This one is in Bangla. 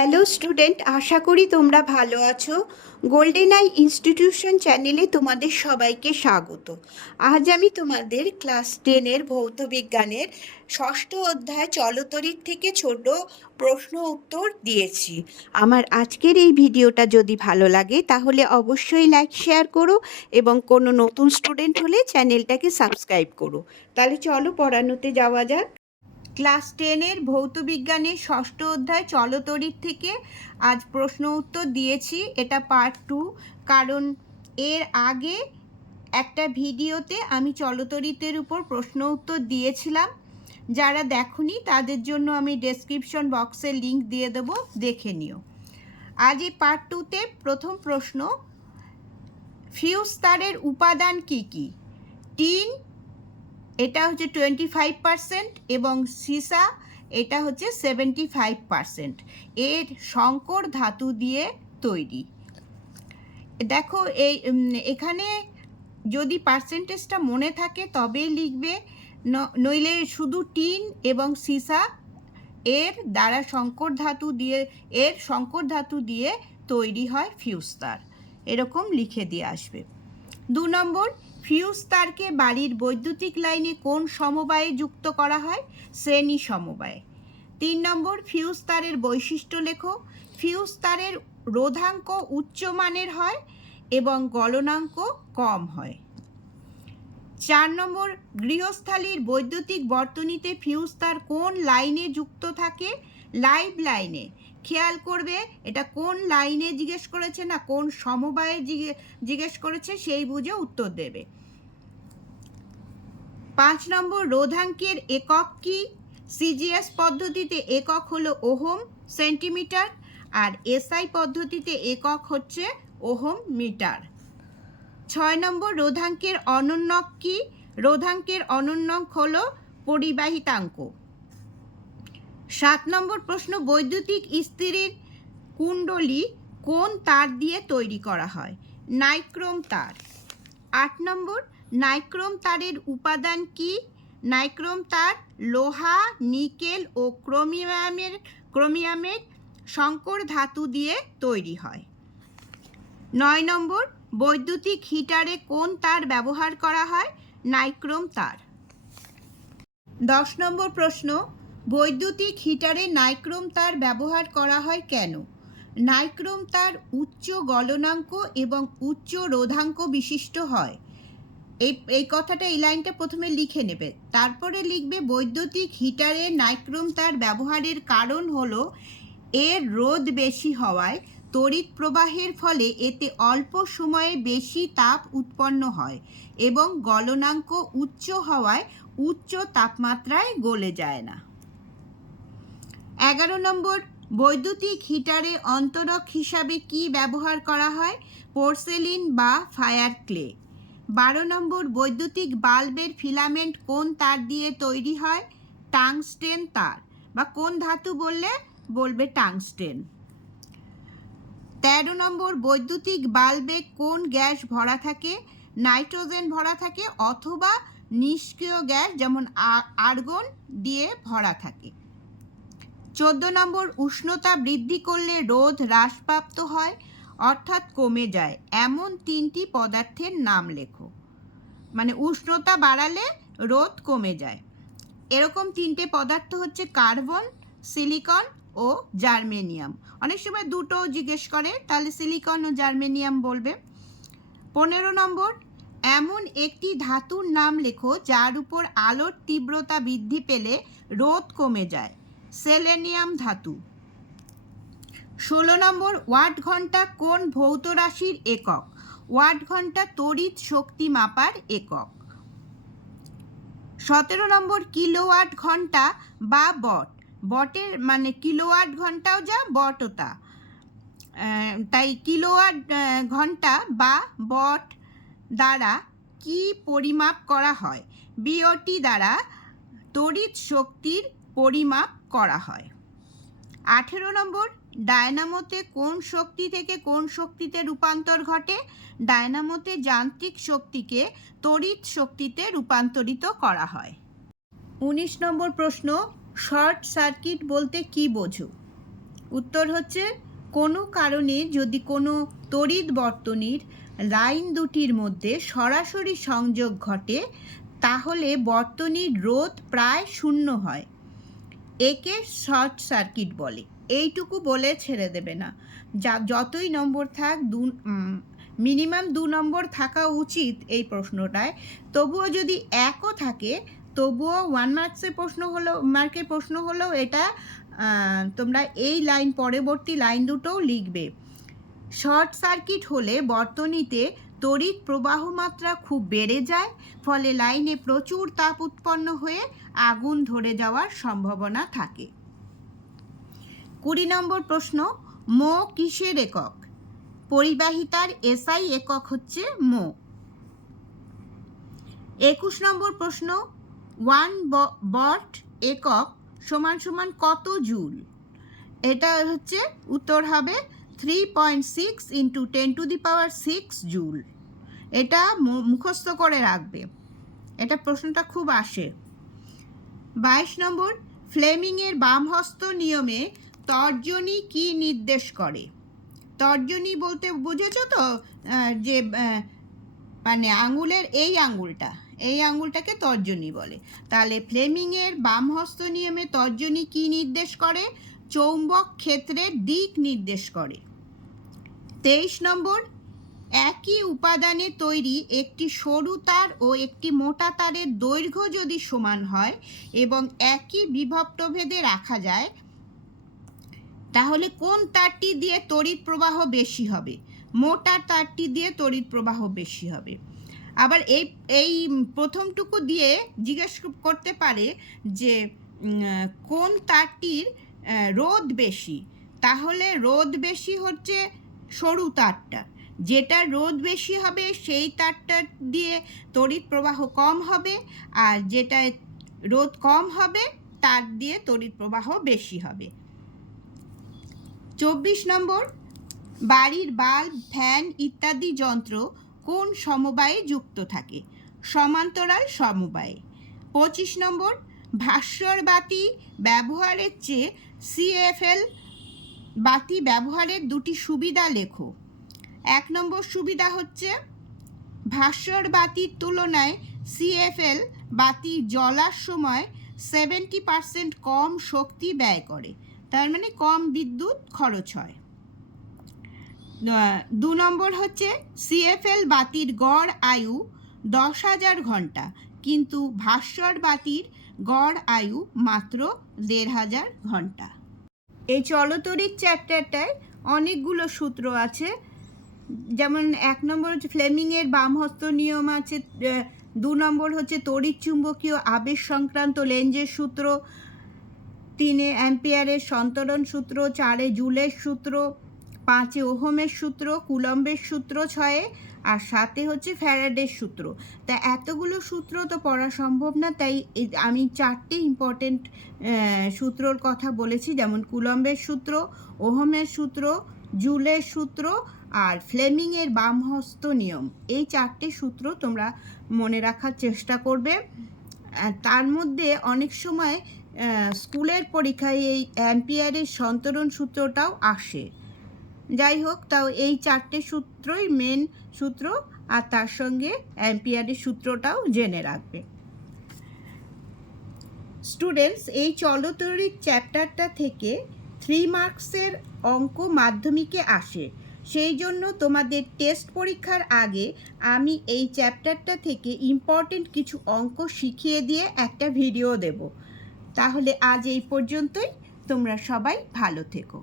হ্যালো স্টুডেন্ট, আশা করি তোমরা ভালো আছো। গোল্ডেন আই ইনস্টিটিউশন চ্যানেলে তোমাদের সবাইকে স্বাগত। আজ আমি তোমাদের ক্লাস 10-এর ভৌত বিজ্ঞানের ষষ্ঠ অধ্যায় চলতরিৎ থেকে ছোট প্রশ্ন উত্তর দিয়েছি। আমার আজকের এই ভিডিওটা যদি ভালো লাগে তাহলে অবশ্যই লাইক শেয়ার করো এবং কোনো নতুন স্টুডেন্ট হলে চ্যানেলটাকে সাবস্ক্রাইব করো। তাহলে চলো পড়ানোতে যাওয়া যাক। ক্লাস 10-এর ভৌত বিজ্ঞানের ষষ্ঠ অধ্যায় চলতরিৎ থেকে আজ প্রশ্ন উত্তর দিয়েছি। এটা পার্ট 2, কারণ এর আগে একটা ভিডিওতে আমি চলতরিতের উপর প্রশ্ন উত্তর দিয়েছিলাম। যারা দেখোনি তাদের জন্য আমি ডেসক্রিপশন বক্সে লিংক দিয়ে দেবো, দেখে নিও। আজ এই পার্ট 2-তে প্রথম প্রশ্ন, ফিউজ তারের উপাদান কি কি? টিন, এটা হচ্ছে 25% এবং সীসা এটা হচ্ছে 75%। এর সংকর ধাতু দিয়ে তৈরি। দেখো এখানে যদি পার্সেন্টেজটা মনে থাকে তবেই লিখবে, নইলে শুধু টিন এবং সীসা এর সংকর ধাতু দিয়ে তৈরি হয় ফিউজ তার, এরকম লিখে দিয়ে আসবে। 2 নম্বর, ফিউজ তারকে বাড়ির বৈদ্যুতিক লাইনে কোন সমবায়ে যুক্ত করা হয়? শ্রেণী সমবায়ে। 3 নম্বর, ফিউজ তারের বৈশিষ্ট্য লেখো। ফিউজ তারের রোধাঙ্ক উচ্চমানের হয় এবং গলনাঙ্ক কম হয়। 4 নম্বর, গৃহস্থালির বৈদ্যুতিক বর্তনীতে ফিউজ তার কোন লাইনে যুক্ত থাকে? লাইভ লাইনে। খেয়াল করবে এটা কোন লাইনে জিজ্ঞেস করেছে, না কোন সমবায়ে জিজ্ঞেস করেছে, সেই বুঝে উত্তর দেবে। 5 নম্বর, রোধাঙ্কের একক কি? সিজিএস পদ্ধতিতে একক হলো ওহম, সেন্টিমিটার, আর এসআই পদ্ধতিতে একক হচ্ছে ওহম, মিটার। 6 নম্বর, রোধাঙ্কের অনন্যক কি? রোধাঙ্কের অনন্যক হলো পরিবাহিতাঙ্ক। 7 নম্বর প্রশ্ন, বৈদ্যুতিক ইস্ত্রির কুণ্ডলী কোন তার দিয়ে তৈরি করা হয়? নাইক্রোম তার। 8 নম্বর, নাইক্রোম তারের উপাদান কি? নাইক্রোম তার লোহা, নিকেল ও ক্রোমিয়ামের সংকর ধাতু দিয়ে তৈরি হয়। 9 নম্বর, বৈদ্যুতিক হিটারে কোন তার ব্যবহার করা হয়? নাইক্রোম তার। 10 নম্বর প্রশ্ন, বৈদ্যুতিক হিটারে নাইক্রোম তার ব্যবহার করা হয় কেন? নাইক্রোম তার উচ্চ গলনাঙ্ক এবং উচ্চ রোধাঙ্ক বিশিষ্ট হয়। এই কথাটা, এই লাইনটা প্রথমে লিখে নেবে, তারপরে লিখবে বৈদ্যুতিক হিটারে নাইক্রোম তার ব্যবহারের কারণ হলো এর রোধ বেশি হওয়ায় তড়িৎ প্রবাহের ফলে এতে অল্প সময়ে বেশি তাপ উৎপন্ন হয় এবং গলনাঙ্ক উচ্চ হওয়ায় উচ্চ তাপমাত্রায় গলে যায় না। 11 নম্বর, বৈদ্যুতিক হিটারে অন্তরক হিসাবে কি ব্যবহার করা হয়? পোর্সেলিন বা ফায়ার ক্লে। 12 নম্বর, বৈদ্যুতিক বাল্বের ফিলামেন্ট কোন তার দিয়ে তৈরি হয়? টাংস্টেন তার, বা কোন ধাতু বলবে টাংস্টেন। 13 নম্বর, বৈদ্যুতিক বাল্বে কোন গ্যাস ভরা থাকে? নাইট্রোজেন ভরা থাকে অথবা নিষ্ক্রিয় গ্যাস যেমন আর্গন দিয়ে ভরা থাকে। 14 নম্বর, উষ্ণতা বৃদ্ধি করলে রোধ হ্রাসপ্রাপ্ত হয় অর্থাৎ কমে যায় এমন 3টি পদার্থের নাম লেখো। মানে উষ্ণতা বাড়ালে রোধ কমে যায়, এরকম 3টে পদার্থ হচ্ছে কার্বন, সিলিকন ও জার্মেনিয়াম। অনেক সময় দুটোও জিজ্ঞেস করে, তাহলে সিলিকন ও জার্মেনিয়াম বলবে। 15 নম্বর, এমন একটি ধাতুর নাম লেখো যার উপর আলোর তীব্রতা বৃদ্ধি পেলে রোধ কমে যায়। সেলেনিয়াম ধাতু। 16 নম্বর, ওয়াট ঘন্টা কোন ভৌত রাশির একক? ওয়াট ঘন্টা তড়িৎ শক্তি মাপার একক। 17 নম্বর, কিলোওয়াট ঘন্টা বা বট। বটের মানে কিলোওয়াট ঘন্টাও যা, বটও তা, তাই কিলোওয়াট ঘন্টা বা বট দ্বারা কি পরিমাপ করা হয়? বিওটি দ্বারা তড়িৎ শক্তির পরিমাপ করা হয়। 18 নম্বর, ডায়নামোতে কোন শক্তি থেকে কোন শক্তিতে রূপান্তর ঘটে? ডায়নামোতে যান্ত্রিক শক্তিকে তড়িৎ শক্তিতে রূপান্তরিত করা হয়। 19 নম্বর প্রশ্ন, শর্ট সার্কিট বলতে কি বোঝো? উত্তর হচ্ছে কোনো কারণে যদি কোনো তড়িৎ বর্তনীর লাইন দুটির মধ্যে সরাসরি সংযোগ ঘটে তাহলে বর্তনীর রোধ প্রায় শূন্য হয়, একে শর্ট সার্কিট বলে। এইটুকু বলে ছেড়ে দেবে না, যতই নম্বর থাক মিনিমাম 2 নম্বর থাকা উচিত এই প্রশ্নটায়। তবুও যদি একও থাকে তবুও 1 মার্কের প্রশ্ন হলেও এটা তোমরা এই লাইন পরবর্তী লাইন দুটোও লিখবে। শর্ট সার্কিট হলে বর্তনীতে তড়িৎ প্রবাহ মাত্রা খুব বেড়ে যায়, ফলে লাইনে প্রচুর তাপ উৎপন্ন হয়ে আগুন ধরে যাওয়ার সম্ভাবনা থাকে। 20 নম্বর প্রশ্ন, মো কিসের একক? পরিবাহিতার এসআই একক হচ্ছে মো। 21 নম্বর প্রশ্ন, 1 ওয়াট একক সমান সমান কত জুল? এটা হচ্ছে উত্তর হবে 3.6 × 10⁶ জুল। এটা মুখস্থ করে রাখবে, এটা প্রশ্নটা খুব আসে। 22 নম্বর, ফ্লেমিংয়ের বামহস্ত নিয়মে তর্জনী কি নির্দেশ করে? তর্জনী বলতে বুঝেছো তো, যে মানে আঙুলের এই আঙুলটাকে তর্জনী বলে। তাহলে ফ্লেমিংয়ের বামহস্ত নিয়মে তর্জনী কি নির্দেশ করে? চৌম্বক ক্ষেত্রের দিক নির্দেশ করে। 23 নম্বর, একই উপাদানে তৈরি একটি সরু তার ও একটি মোটা তারের দৈর্ঘ্য যদি সমান হয় এবং একই বিভব প্রভেদে রাখা যায় তাহলে কোন তারটি দিয়ে তড়িৎ প্রবাহ বেশি হবে? মোটা তারটি দিয়ে তড়িৎ প্রবাহ বেশি হবে। আবার এই প্রথমটুকু দিয়ে জিজ্ঞেস করতে পারে যে কোন তারটির রোধ বেশি? তাহলে রোধ বেশি হচ্ছে সরু তারটা, যেটা রোধ বেশি হবে সেই তারটা দিয়ে তড়িৎ প্রবাহ কম হবে, আর যেটা রোধ কম হবে তার দিয়ে তড়িৎ প্রবাহ বেশি হবে। 24 নম্বর, বাড়ির বাল্ব, ফ্যান ইত্যাদি যন্ত্র কোন সমবায়ে যুক্ত থাকে? সমান্তরাল সমবায়ে। 25 নম্বর, ভাস্বর বাতি ব্যবহারের চেয়ে CFL বাতি ব্যবহারের দুটি সুবিধা লেখো। 1 নম্বর সুবিধা হচ্ছে ভাস্বর বাতির তুলনায় CFL বাতি জ্বলার সময় 70% কম শক্তি ব্যয় করে, তার মানে কম বিদ্যুৎ খরচ হয়। 2 নম্বর হচ্ছে CFL বাতির গড় আয়ু 10,000 ঘন্টা, কিন্তু ভাস্বর বাতির গড় আয়ু মাত্র 1,500 ঘন্টা। এই চলতড়িৎ চ্যাপ্টারটায় অনেকগুলো সূত্র আছে, যেমন 1 নম্বর হচ্ছে ফ্লেমিংয়ের বামহস্ত নিয়ম আছে, 2 নম্বর হচ্ছে তড়িৎ চুম্বকীয় আবেশ সংক্রান্ত লেঞ্জের সূত্র, 3 অ্যাম্পিয়ারের সন্তরণ সূত্র, 4 জুলের সূত্র, 5 ওহমের সূত্র, কুলম্বের সূত্র 6, আর 7 হচ্ছে ফ্যারাডের সূত্র। তা এতগুলো সূত্র তো পড়া সম্ভব না, তাই আমি 4টে ইম্পর্টেন্ট সূত্রর কথা বলেছি, যেমন কুলম্বের সূত্র, ওহমের সূত্র, জুলের সূত্র আর ফ্লেমিংয়ের বামহস্ত নিয়ম। এই 4টে সূত্র তোমরা মনে রাখার চেষ্টা করবে। তার মধ্যে অনেক সময় স্কুলের পরীক্ষায় এই অ্যাম্পিয়ারের সন্তরণ সূত্রটাও আসে। যাই হোক, তাও এই 4টে সূত্রই মেন সূত্র, আর তার সঙ্গে অ্যাম্পিয়ারের সূত্রটাও জেনে রাখবে। স্টুডেন্টস, এই চলতড়িৎ চ্যাপ্টারটা থেকে 3 মার্কসের অঙ্ক মাধ্যমিকে আসে, সেই জন্য তোমাদের টেস্ট পরীক্ষার আগে আমি এই চ্যাপ্টারটা থেকে ইম্পর্টেন্ট কিছু অঙ্ক শিখিয়ে দিয়ে একটা ভিডিও দেব। তাহলে আজ এই পর্যন্তই, তোমরা সবাই ভালো থেকো।